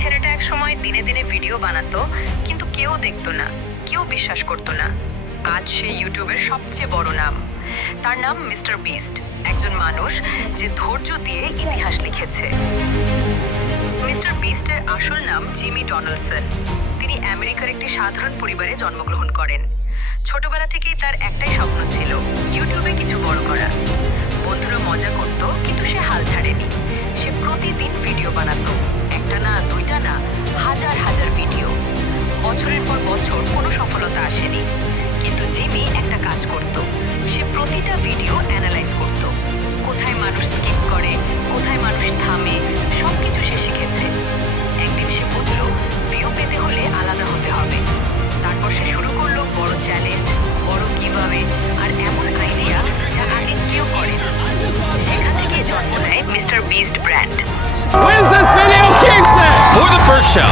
ছেলেটা এক সময় দিনে দিনে ভিডিও বানাতো, কিন্তু কেউ দেখতো না, কেউ বিশ্বাস করতো না। আজ সে ইউটিউবের সবচেয়ে বড় নাম। তার নাম মিস্টার বিস্ট, একজন মানুষ যে ধৈর্য দিয়ে ইতিহাস লিখেছে। মিস্টার বিস্টের আসল নাম জিমি ডোনাল্ডসন। তিনি আমেরিকার একটি সাধারণ পরিবারে জন্মগ্রহণ করেন। ছোটবেলা থেকেই তার একটাই স্বপ্ন ছিল, ইউটিউবে কিছু বড় করা। বন্ধুরা মজা করত, কিন্তু সে হাল ছাড়েনি। সে প্রতিদিন ভিডিও বানাতো, একটা না, দুইটা না, হাজার হাজার ভিডিও। বছরের পর বছর কোনো সফলতা আসেনি, কিন্তু জিমি একটা কাজ করত। সে প্রতিটা ভিডিও অ্যানালাইজ করত। কোথায় মানুষ স্কিপ করে, কোথায় মানুষ থামে, সবকিছু সে শিখেছে। একদিন সে বুঝলো ভিউ পেতে হলে আলাদা হতে হবে। তারপর সে শুরু করলো বড় চ্যালেঞ্জ, বড় গিভঅ্যাওয়ে আর এমন আইডিয়া যা আগে কেউ করেনি। সেখান থেকে জন্ম নেয় mister beast brand. Wins this video, keeps it! For the first show.